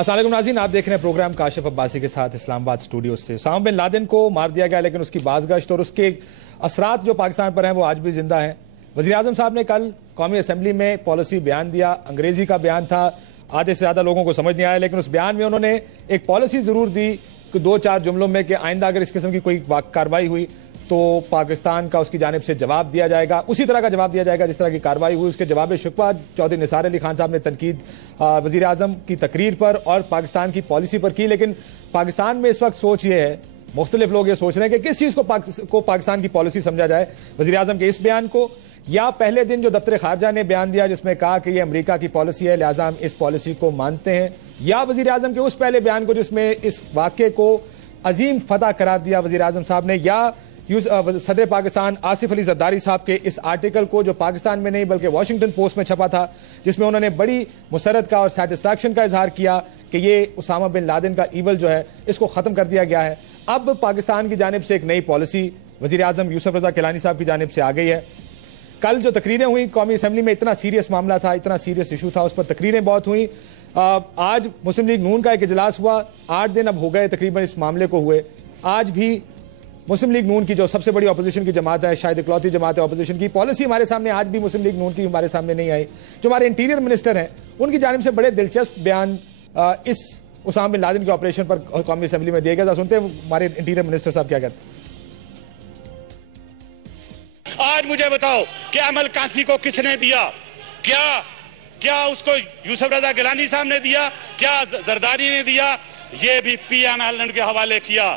अस्सलाम वालेकुम नाज़रीन, आप देख रहे हैं प्रोग्राम काशिफ अब्बासी के साथ इस्लामाबाद स्टूडियो से। उसामा बिन लादेन को मार दिया गया, लेकिन उसकी बाज़गश्त और उसके असरात जो पाकिस्तान पर हैं वो आज भी जिंदा हैं। वज़ीर आज़म साहब ने कल कौमी असम्बली में पॉलिसी बयान दिया, अंग्रेजी का बयान था, आधे से ज़्यादा लोगों को समझ नहीं आया, लेकिन उस बयान में उन्होंने एक पॉलिसी ज़रूर दी कि 2-4 जुमलों में कि आइंदा अगर इस किस्म की कोई कार्रवाई हुई तो पाकिस्तान का उसकी जानिब से जवाब दिया जाएगा, उसी तरह का जवाब दिया जाएगा जिस तरह की कार्रवाई हुई। उसके जवाब शुक्वा चौधरी निसार अली खान साहब ने तनकीद वज़ीर आज़म की तकरीर पर और पाकिस्तान की पॉलिसी पर की। लेकिन पाकिस्तान में इस वक्त सोच ये है, मुख्तलिफ लोग ये सोच रहे हैं कि किस चीज़ को पाकिस्तान की पॉलिसी समझा जाए, वज़ीर आज़म के इस बयान को या पहले दिन जो दफ्तर खारजा ने बयान दिया जिसमें कहा कि ये अमेरिका की पॉलिसी है लिहाजा हम इस पॉलिसी को मानते हैं, या वज़ीर आज़म के उस पहले बयान को जिसमें इस वाक़े को अजीम फतह करार दिया वज़ीर आज़म साहब ने, या सदर पाकिस्तान आसिफ अली जरदारी साहब के इस आर्टिकल को जो पाकिस्तान में नहीं बल्कि वॉशिंगटन पोस्ट में छपा था जिसमें उन्होंने बड़ी मुसरत का और सेटिस्फैक्शन का इजहार किया कि ये उसामा बिन लादेन का ईवल जो है इसको खत्म कर दिया गया है। अब पाकिस्तान की जानिब से एक नई पॉलिसी वज़ीर आज़म यूसुफ रजा किलानी साहब की जानिब से आ गई है। कल जो तकरीरें हुई कौमी असम्बली में, इतना सीरियस मामला था, इतना सीरियस इशू था, उस पर तकरीरें बहुत हुई। आज मुस्लिम लीग नून का एक इजलास हुआ, 8 दिन अब हो गए तकरीबन इस मामले को हुए। आज भी मुस्लिम लीग नून की जो सबसे बड़ी अपोजिशन की जमात है, शायद इकलौती जमात है अपोजिशन की, पॉलिसी हमारे सामने आज भी मुस्लिम लीग नून की हमारे सामने नहीं आई। जो हमारे इंटीरियर मिनिस्टर हैं उनकी जानिब से बड़े दिलचस्प बयान इस उसामा बिन लादेन के ऑपरेशन पर कौमी असम्बली में दिए गए। सुनते हैं हमारे इंटीरियर मिनिस्टर साहब क्या कहते हैं। आज मुझे बताओ कि अमल कासी को किसने दिया? क्या उसको यूसुफ रजा गिलानी साहब ने दिया? क्या जरदारी ने दिया? ये भी PML के हवाले किया।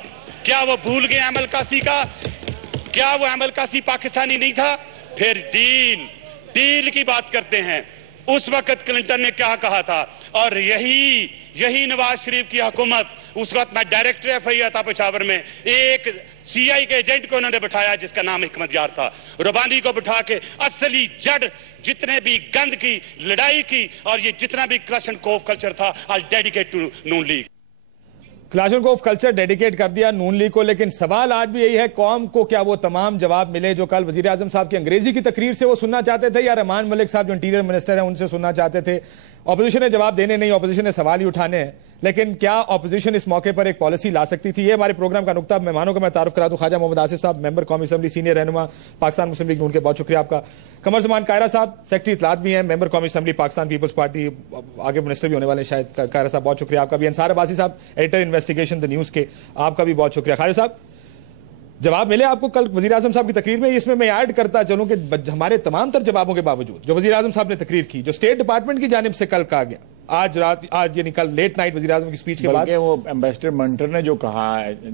क्या वो भूल गए अमल कासी का? क्या वो अमल कासी पाकिस्तानी नहीं था? फिर डील की बात करते हैं। उस वक्त क्लिंटन ने क्या कहा था, और यही नवाज शरीफ की हुकूमत, उस वक्त मैं डायरेक्टर FIA था पेशावर में, एक CI के एजेंट को उन्होंने बैठाया जिसका नाम हिकमत यार था, रुबानी को बिठा के असली जड़ जितने भी गंद की लड़ाई की और ये जितना भी क्लैशनकोव कल्चर था, I dedicate to Noon League. Kalashnikov culture dedicate कर दिया नून लीग को। लेकिन सवाल आज भी यही है, कौम को क्या वो तमाम जवाब मिले जो कल वजीर आजम साहब की अंग्रेजी की तकरीर से वो सुनना चाहते थे, या रहमान मलिक साहब जो इंटीरियर मिनिस्टर हैं उनसे सुनना चाहते थे? ऑपोजिशन ने जवाब देने नहीं, ऑपोजिशन ने सवाल ही उठाने हैं। लेकिन क्या ऑपोजिशन इस मौके पर एक पॉलिसी ला सकती थी? ये हमारे प्रोग्राम का नुकता। मेहमानों का मैं तारुफ करा दूं, ख्वाजा मोहम्मद आसिफ साहब, मेंबर कौमी असम्बली, सीनियर रहनुमा पाकिस्तान मुस्लिम लीग नून के, बहुत शुक्रिया आपका। कमर जमान कायरा साहब, सेक्रेटरी इत्तलात भी हैं, मेंबर कौमी असम्बली पाकिस्तान पीपल्स पार्टी, आगे मिनिस्टर भी होने वाले शायद। कायरा साहब बहुत शुक्रिया आपका भी। अंसार अब्बासी साहब, एडिटर इन्वेस्टिगेशन द न्यूज के, आपका भी बहुत शुक्रिया। खालिद साहब, जवाब मिले आपको कल वजीर आजम साहब की तकरीर में? इसमें मैं ऐड करता चलूं कि हमारे तमाम तर जवाबों के बावजूद जो वजीर आजम साहब ने तकरीर की, जो स्टेट डिपार्टमेंट की जानिब से कल कहा गया, आज यानी कल लेट नाइट वजीर आजम की स्पीच के बाद, वो एम्बेसडर मंटर ने जो कहा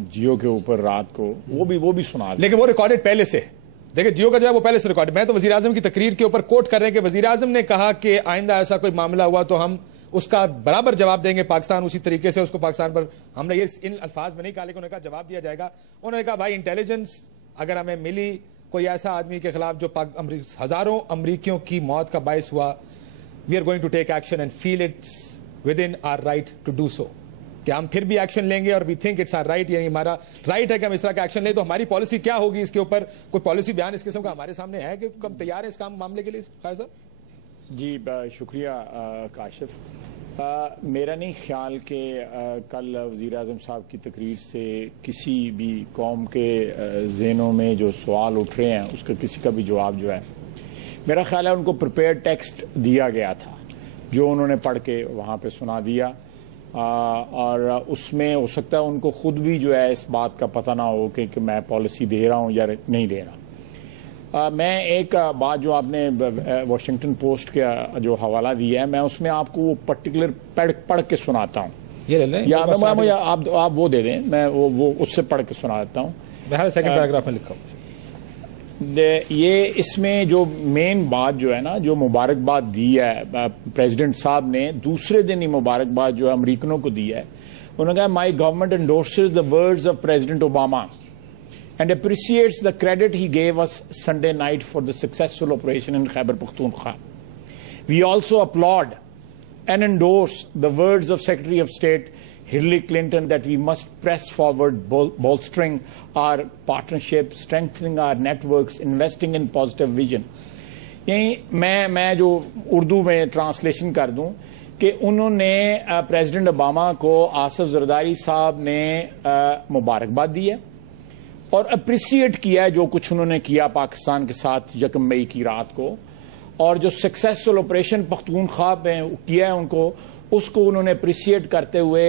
जियो के ऊपर रात को, वो भी सुना, लेकिन वो रिकॉर्डेड पहले से। देखिए, जियो का जो है वो पहले से रिकॉर्ड। मैं तो वजीर आजम की तकरीर के ऊपर कोट कर रहे हैं कि वजीर आजम ने कहा कि आइंदा ऐसा कोई मामला हुआ तो हम उसका बराबर जवाब देंगे, पाकिस्तान उसी तरीके से उसको पाकिस्तान पर, हमने ये इन अल्फाज में नहीं कहा लेकिन उन्होंने कहा जवाब दिया जाएगा। उन्होंने कहा भाई इंटेलिजेंस अगर हमें मिली कोई ऐसा आदमी के खिलाफ जो हजारों अमरीकियों की मौत का बायस हुआ, we are going to take action and feel it's within our right to do so. कि हम फिर भी एक्शन लेंगे और we think it's our right, यानी हमारा राइट है कि हम इस तरह का एक्शन लें। तो हमारी पॉलिसी क्या होगी इसके ऊपर? कोई पॉलिसी बयान इस किस्म का हमारे सामने है कि हम तैयार हैं इस काम मामले के लिए? खालिद साहब जी शुक्रिया काशिफ। मेरा नहीं ख्याल कि कल वज़ीर आज़म साहब की तकरीर से किसी भी कौम के ज़हनों में जो सवाल उठ रहे हैं उसका किसी का भी जवाब जो है, मेरा ख्याल है उनको प्रिपेयर टेक्स्ट दिया गया था जो उन्होंने पढ़ के वहाँ पे सुना दिया, और उसमें हो सकता है उनको खुद भी जो है इस बात का पता ना हो कि मैं पॉलिसी दे रहा हूँ या नहीं दे रहा। मैं एक बात जो आपने वॉशिंगटन पोस्ट का जो हवाला दिया है, मैं उसमें आपको वो पर्टिकुलर पढ़ के सुनाता हूँ, या आप वो दे दें, मैं वो उससे पढ़ के सुना देता हूँ। सेकंड पैराग्राफ में लिखा ये इसमें जो मेन बात जो है ना, जो मुबारकबाद दी है प्रेसिडेंट साहब ने, दूसरे दिन ही मुबारकबाद जो है अमरीकनों को दी है। उन्होंने कहा my government endorses the words of president Obama and appreciates the credit he gave us Sunday night for the successful operation in Khyber Pakhtunkhwa. We also applaud and endorse the words of Secretary of State Hillary Clinton that we must press forward bolstering our partnership, strengthening our networks, investing in positive vision. यही मैं जो उर्दू में translation कर दूं कि उन्होंने president Obama को आसिफ जरदारी साहब ने मुबारकबाद दी है और अप्रिसिएट किया है जो कुछ उन्होंने किया पाकिस्तान के साथ 1 मई की रात को, और जो सक्सेसफुल ऑपरेशन पख्तूनख्वा में किया है उनको, उसको उन्होंने अप्रिसिएट करते हुए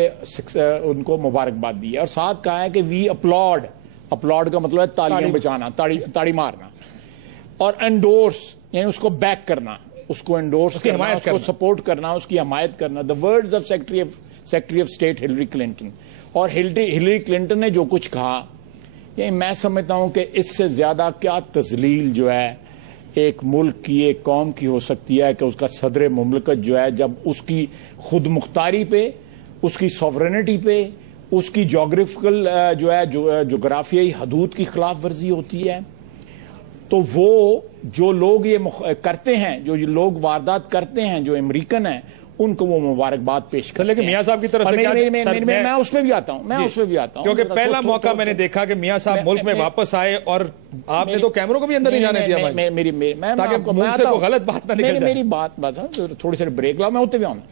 उनको मुबारकबाद दी है। और साथ कहा है कि वी अपलॉड, अपलॉड का मतलब है तालियां बजाना, ताड़ी मारना, और एंडोर्स यानी उसको बैक करना, उसको एंडोर्स करना, उसको सपोर्ट करना, उसकी हमायत करना। The words of secretary of state Hillary Clinton. और हिलरी क्लिंटन ने जो कुछ कहा, ये मैं समझता हूं कि इससे ज्यादा क्या तजलील जो है एक मुल्क की, एक कौम की हो सकती है कि उसका सदर मुमलकत जो है, जब उसकी खुद मुख्तारी पे, उसकी सॉवरेनिटी पे, उसकी जोग्राफिकल जो है जोग्राफियाई हदूद की खिलाफ वर्जी होती है, तो वो जो लोग ये करते हैं, जो लोग वारदात करते हैं, जो अमेरिकन हैं, उनको वो मुबारकबाद पेश करते हैं। लेकिन मियां साहब की तरफ से मैं उसमें भी आता हूं, मैं उसमें भी आता हूं, क्योंकि पहला मौका मैंने देखा कि मियां साहब मुल्क में वापस आए और आपने तो कैमरों को भी अंदर नहीं जाने दिया, ताकि मुंह से कोई गलत बात ना निकल जाए। मेरी बात थोड़ी सी ब्रेक लो, मैं होते भी आऊँ।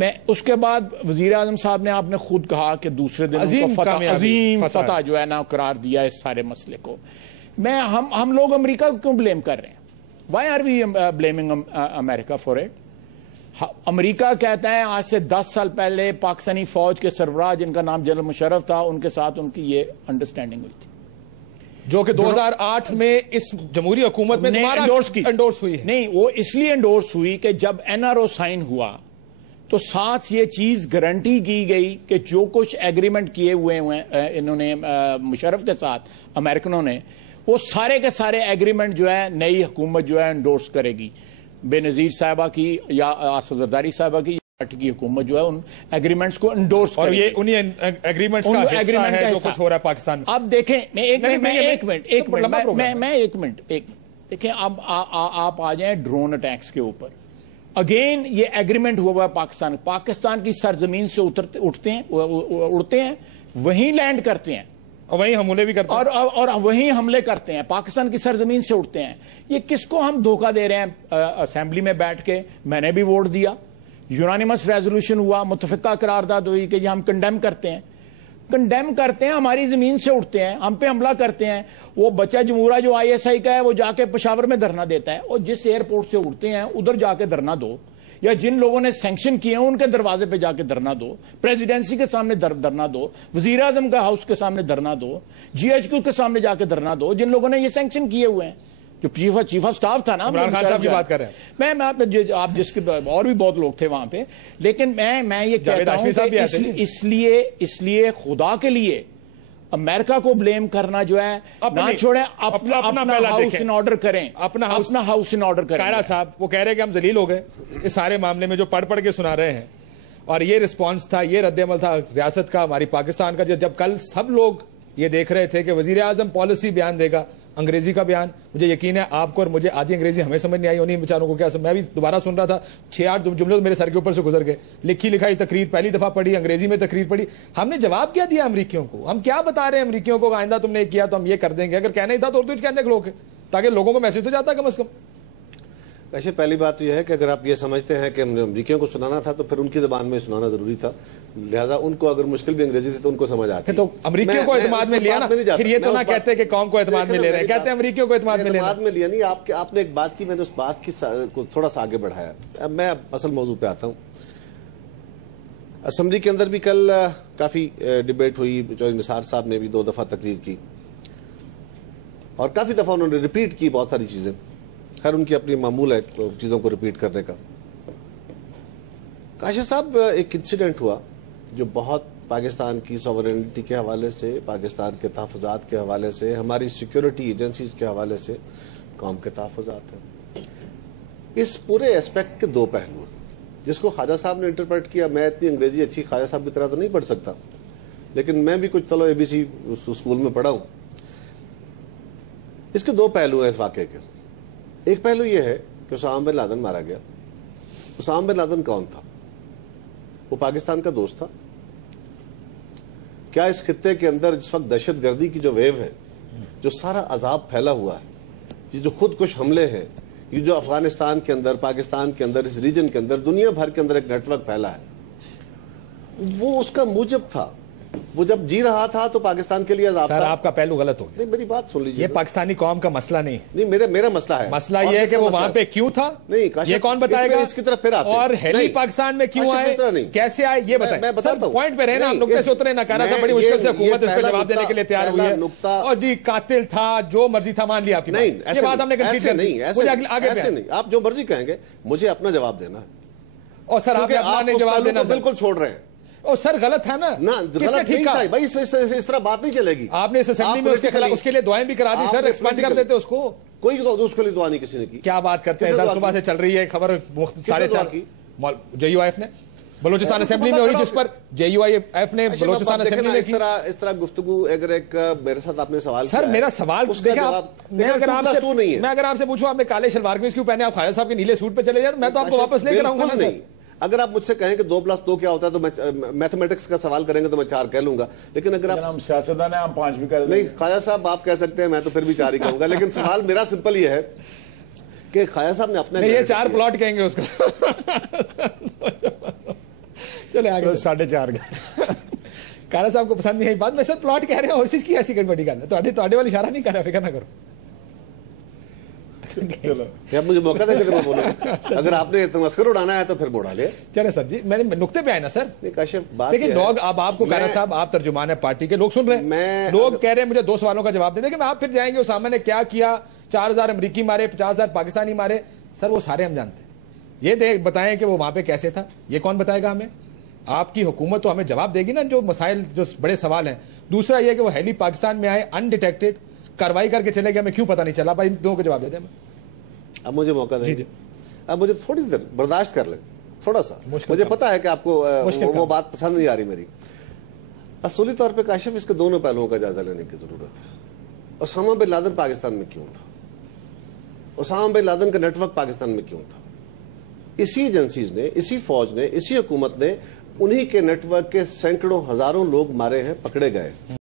मैं उसके बाद वजीर आजम साहब ने, आपने खुद कहा कि दूसरे दिन अजीम फतह जो है ना करार दिया इस सारे मसले को। हम लोग अमेरिका को क्यों ब्लेम कर रहे हैं? Why are we blaming America for it? America कहता है आज से 10 साल पहले पाकिस्तानी फौज के सरबराह जिनका नाम जनरल मुशर्रफ था, उनके साथ उनकी ये अंडरस्टैंडिंग हुई थी, जो कि 2008 में इस जमहूरी हुकूमत में एंडोर्स हुई है। नहीं, वो इसलिए एंडोर्स हुई कि जब NRO साइन हुआ तो साथ ये चीज गारंटी की गई कि जो कुछ एग्रीमेंट किए हुए इन्होंने मुशर्रफ के साथ अमेरिकनों ने, वो सारे के सारे एग्रीमेंट जो है नई हुकूमत जो है एंडोर्स करेगी। बेनजीर साहिबा की या आसिफ जरदारी साहिबा की पार्टी की हुकूमत जो है उन एग्रीमेंट्स को एंडोर्स करेगी। और ये उन्हीं एग्रीमेंट्स का हिस्सा है जो कुछ हो रहा है पाकिस्तान। अब देखें, एक मिनट देखें, अब आप आ जाएं ड्रोन अटैक्स के ऊपर। अगेन ये एग्रीमेंट हुआ है पाकिस्तान की सरजमीन से उड़ते हैं, वहीं लैंड करते हैं और वहीं हमले भी करते हैं, और वहीं हमले करते हैं, पाकिस्तान की सरजमीन से उड़ते हैं। ये किसको हम धोखा दे रहे हैं? असेंबली में बैठ के मैंने भी वोट दिया, यूनानिमस रेजोल्यूशन हुआ, मुतफिका करारदाद हुई कि हम कंडेम करते हैं, हमारी जमीन से उठते हैं, हम पे हमला करते हैं। वो बच्चा जमूरा जो ISI का है, वो जाके पेशावर में धरना देता है, और जिस एयरपोर्ट से उड़ते हैं उधर जाके धरना दो, या जिन लोगों ने सैंक्शन किए हैं उनके दरवाजे पे जाके धरना दो, प्रेसिडेंसी के सामने धरना दो, वजीर आजम का हाउस के सामने धरना दो, GHQ के सामने जाके धरना दो, जिन लोगों ने ये सैंक्शन किए हुए हैं, जो चीफ ऑफ स्टाफ था ना, इमरान खान साहब की बात कर रहे हैं। मैं आप जिसके और भी बहुत लोग थे वहां पे, लेकिन मैं ये कहता हूं कि इसलिए खुदा के लिए अमेरिका को ब्लेम करना जो है ना छोड़े, अपना हाउस इन ऑर्डर करें, अपना हाउस इन ऑर्डर करें। कायरा साहब वो कह रहे हैं कि हम जलील हो गए इस सारे मामले में, जो पढ़ के सुना रहे हैं, और ये रिस्पांस था, ये रद्द-ए-अमल था रियासत का, हमारी पाकिस्तान का, जब कल सब लोग ये देख रहे थे कि वजीर आजम पॉलिसी बयान देगा, अंग्रेजी का बयान। मुझे यकीन है आपको और मुझे आधी अंग्रेजी हमें समझ नहीं आई, उन्हीं बेचारों को क्या मैं भी दोबारा सुन रहा था, 6-8 जुमले तो मेरे सर के ऊपर से गुजर गए। लिखी लिखाई तकरीर पहली दफा पढ़ी, अंग्रेजी में तकरीर पढ़ी, हमने जवाब क्या दिया अमरीकियों को? हम क्या बता रहे हैं अमरीकियों को? आइंदा तुमने किया तो हम ये कर देंगे। अगर कहना ही था तो उर्दू कहने के लोग, ताकि लोगों को मैसेज तो जाता कम अज कम। वैसे पहली बात तो यह है कि अगर आप ये समझते हैं कि अमरीकियों को सुनाना था तो फिर उनकी जबान में सुनाना जरूरी था, लिहाजा उनको अगर मुश्किल भी अंग्रेजी थी तो उनको समझ आती। तो अमरीकियों को एतमाद में लिया ना, फिर ये तो ना कहते कि कौम को एतमाद में ले रहे हैं, कहते हैं अमरीकियों को एतमाद में लिया नहीं। आपने एक बात की, मैंने उस बात की को थोड़ा सा आगे बढ़ाया। अब मैं असल मौजू पे आता हूँ। असेंबली के अंदर भी कल काफी डिबेट हुई, जो निसार साहब ने भी 2 दफा तकरीर की और काफी दफा उन्होंने रिपीट की बहुत सारी चीजें। खैर उनकी अपनी मामूल है चीजों को रिपीट करने का। काशिफ साहब, एक इंसिडेंट हुआ जो बहुत पाकिस्तान की सॉवरेनिटी के हवाले से, पाकिस्तान के तहफ़्फ़ुज़ात के हवाले से, हमारी सिक्योरिटी एजेंसीज के हवाले से कौम के तहफ़्फ़ुज़ात हैं। इस पूरे एस्पेक्ट के 2 पहलू हैं, जिसको ख्वाजा साहब ने इंटरप्रेट किया। मैं इतनी अंग्रेजी अच्छी ख्वाजा साहब की तरह तो नहीं पढ़ सकता, लेकिन मैं भी कुछ चलो ABC स्कूल में पढ़ा हूं। इसके 2 पहलू हैं इस वाक़े के। एक पहलू यह है कि उसामा बिन लादेन मारा गया। उसामा बिन लादेन कौन था? वो पाकिस्तान का दोस्त था। क्या इस खित्ते के अंदर जिस वक्त दहशतगर्दी की जो वेव है, जो सारा अजाब फैला हुआ है, ये जो खुदकुश हमले हैं, ये जो अफगानिस्तान के अंदर, पाकिस्तान के अंदर, इस रीजन के अंदर, दुनिया भर के अंदर एक नेटवर्क फैला है, वो उसका मूजब था। वो जब जी रहा था तो पाकिस्तान के लिए आजाद सर था। आपका पहलू गलत हो गया। नहीं, मेरी बात सुन लीजिए। ये पाकिस्तानी कौम का मसला नहीं, मेरा मसला है। मसला ये है कि वो वहां पे क्यों था, नहीं ये कौन बताएगा? इसकी तरफ फिर आते हैं। और हेली पाकिस्तान में क्यों आए, कैसे आए, ये बताएं। मैं बताता हूं। पॉइंट पे रहे ना, आप नुक्ते से उतरे ना। कारा साहब बड़ी मुश्किल से हुकूमत इस पर जवाब देने के लिए तैयार हुई है। और जी कातिल था, जो मर्जी था, मान लिया आपकी नहीं, ये बात हमने कंसीडर कर ली। ऐसे नहीं, आप जो मर्जी कहेंगे, मुझे अपना जवाब देना है। और सर आप अपना नहीं जवाब देना, बिल्कुल छोड़ रहे हैं। और सर गलत है ना, गलत ठीक था भाई। इस तरह बात नहीं चलेगी। आपने इस असेंबली में उसके खिलाफ उसके लिए दुआएं भी करा दी सर, एक्सपेंड कर देते उसको। कोई उसके लिए दुआ नहीं किसी ने की। क्या बात करते हैं सर, सुबह से चल रही है खबर, साढ़े 4 JUIF ने बलूचिस्तान असेंबली में हुई, जिस पर JUIF ने बलूचिस्तान असेंबली में इस तरह गुफ्तगू। अगर एक मेरे साथ आपने सवाल सर, मेरा सवाल मैं अगर आपसे पूछूं आपने काले शलवार कमीज क्यों पहने, आप ख्वाजा साहब के नीले सूट पे चले जाए, मैं तो आपको वापस लेकर आऊंगा ना सर। अगर आप मुझसे कहें कि 2+2 क्या होता है तो मैं मैथमेटिक्स का सवाल करेंगे तो मैं 4 कह लूंगा। लेकिन अगर आप सियासतदान है, हम 5 भी कर नहीं, ख्वाजा साहब आप कह सकते हैं, मैं तो फिर भी 4 ही कहूंगा। लेकिन सवाल मेरा सिंपल ये है कि ख्वाजा साहब ने अपने ये 4 प्लॉट कहेंगे उसको। चले आगे। 4.5 कारा साहब को पसंद नहीं आई बात। मैं सर प्लॉट कह रहे हैं और चीज की ऐसी गड़बड़ी करना, तो वाली इशारा नहीं कर रहा, फिक्र ना करो। आप मुझे मौका दें अगर मैं बोलूं। अगर आपने तमस्कर उड़ाना है तो फिर उड़ा ले। चले सर जी, मैंने नुक्ते पे आए ना सर। काशिफ बात देखिए लोग, अब आपको कारा साहब, आप तर्जुमान है पार्टी के, लोग सुन रहे हैं, लोग कह रहे हैं मुझे 2 सवालों का जवाब दे दें कि मैं आप फिर जाएंगे उसामा ने क्या किया, 4000 अमरीकी मारे, 50,000 पाकिस्तानी मारे। सर वो सारे हम जानते हैं, ये बताएं कि वो वहां पे कैसे था, ये कौन बताएगा हमें? आपकी हुकूमत तो हमें जवाब देगी ना, जो मसाइल, जो बड़े सवाल हैं। दूसरा यह कि वो हेली पाकिस्तान में आए अनडिटेक्टेड, कार्रवाई करके चले गए, हमें क्यों पता नहीं चला? भाई इन दोनों को जवाब दे दें। अब मुझे मौका दें, अब मुझे थोड़ी देर बर्दाश्त कर ले, थोड़ा सा। मुझे पता है कि आपको वो बात पसंद नहीं आ रही मेरी। असली तौर पे काशिफ इसके दोनों पहलुओं का जायजा लेने की जरूरत है। ओसामा बिन लादेन पाकिस्तान में क्यों था? ओसामा बिन लादेन का नेटवर्क पाकिस्तान में क्यों था? इसी एजेंसीज ने, इसी फौज ने, इसी हुकूमत ने उन्हीं के नेटवर्क के सैकड़ों हजारों लोग मारे हैं, पकड़े गए।